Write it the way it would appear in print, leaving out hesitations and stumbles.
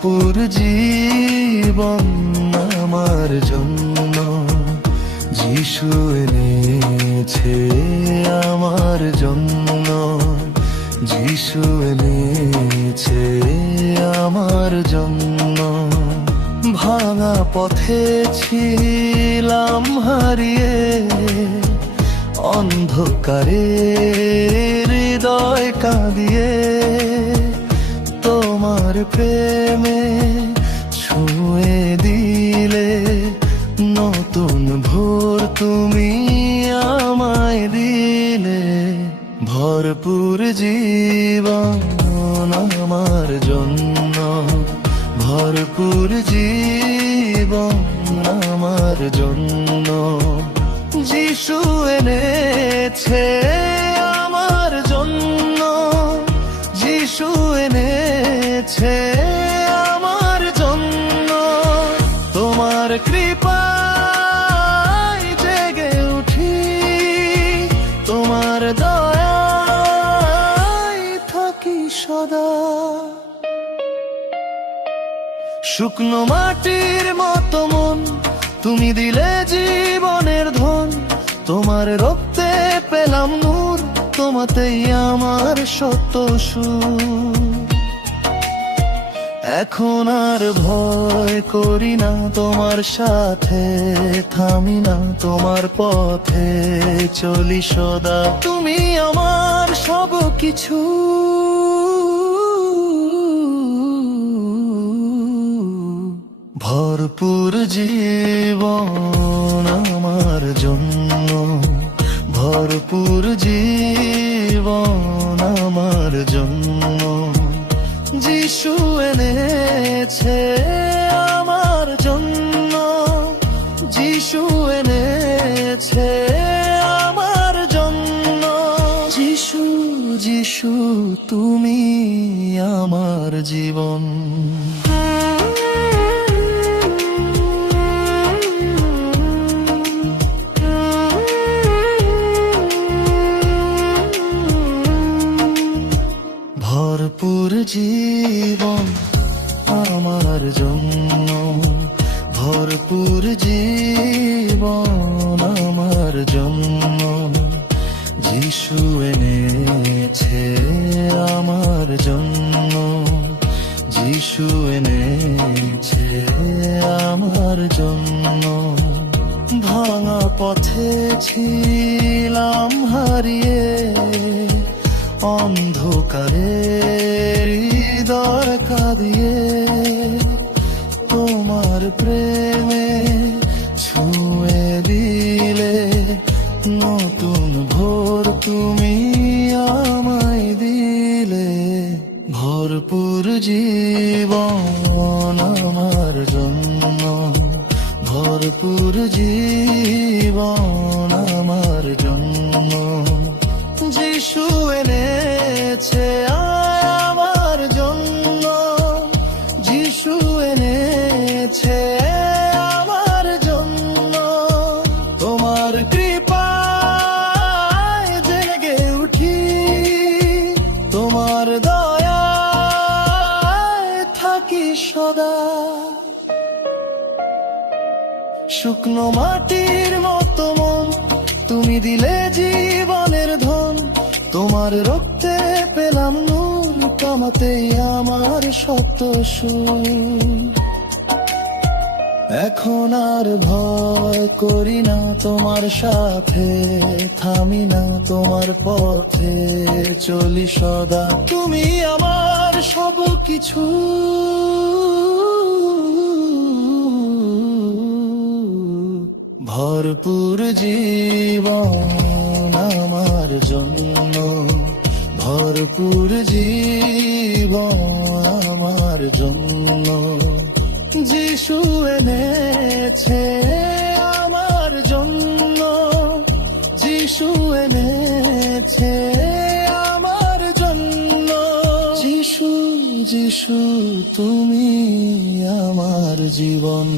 ভরপুর জীবন আমার জন্য যিশু এনেছে আমার জন্য, যিশু এনেছে আমার জন্য। ভাঙা পথে ছিলাম হারিয়ে, অন্ধকারে হৃদয় কাঁদিয়ে, তোমার প্রেমে ছুঁয়ে দিলে নতুন ভোর তুমি আমায় দিলে। ভরপুর জীবন আমার জন্য, ভরপুর জীবন আমার জন্য, যিশু এনেছে আমার জন্য, যিশু এনেছে আমার জন্য। তোমার কৃপায় জেগে উঠি, তোমার দয়ায় থাকি সদা। শুকনো মাটির মতো মন তুমি দিলে জীবনের ধন, তোমার রক্তে পেলাম নূর, তোমাতেই আমার সত্য সুর। এখন আর ভয় করি না, তোমার সাথে থামি না, তোমার পথে চলি সদা। তুমি আমার সব কিছু, ভরপুর জীবন আমার জন্য, ভরপুর জীবন আমার জন্য, যিশু এনেছে আমার জন্য, যিশু এনেছে আমার জন্য। যিশু, যিশু তুমি আমার জীবন। ভরপুর জীবন আমার জন্য, ভরপুর জীবন আমার জন্য, যিশু এনেছে আমার জন্য, যিশু এনেছে আমার জন্য। ভাঙা পথে ছিলাম হারিয়ে, অন্ধকারে হৃদয় কাঁদিয়ে, তোমার প্রেমে ছুঁয়ে দিলে নতুন ভোর তুমি আমায় দিলে। ভরপুর জীবন আমার জন্য, ভরপুর জীবন আমার জন্য, যিশু এনেছে আমার জন্য, যিশু এনেছে আমার জন্য। তোমার কৃপায় জেগে উঠি, তোমার দয়ায় থাকি সদা। শুকনো মাটির মতো মন তুমি দিলে জীবনের ধন, তোমার রক্তে পেলাম নূর, তোমাতেই আমার সত্য সুর। এখন আর ভয় করি না, তোমার সাথে থামি না, তোমার পথে চলি সদা। তুমি আমার সব কিছু, ভরপুর জীবন আমার জন্য, ভরপুর জীবন আমার জন্য, যিশু এনেছে আমার জন্য, যিশু এনেছে আমার জন্য। যিশু, যিশু তুমি আমার জীবন।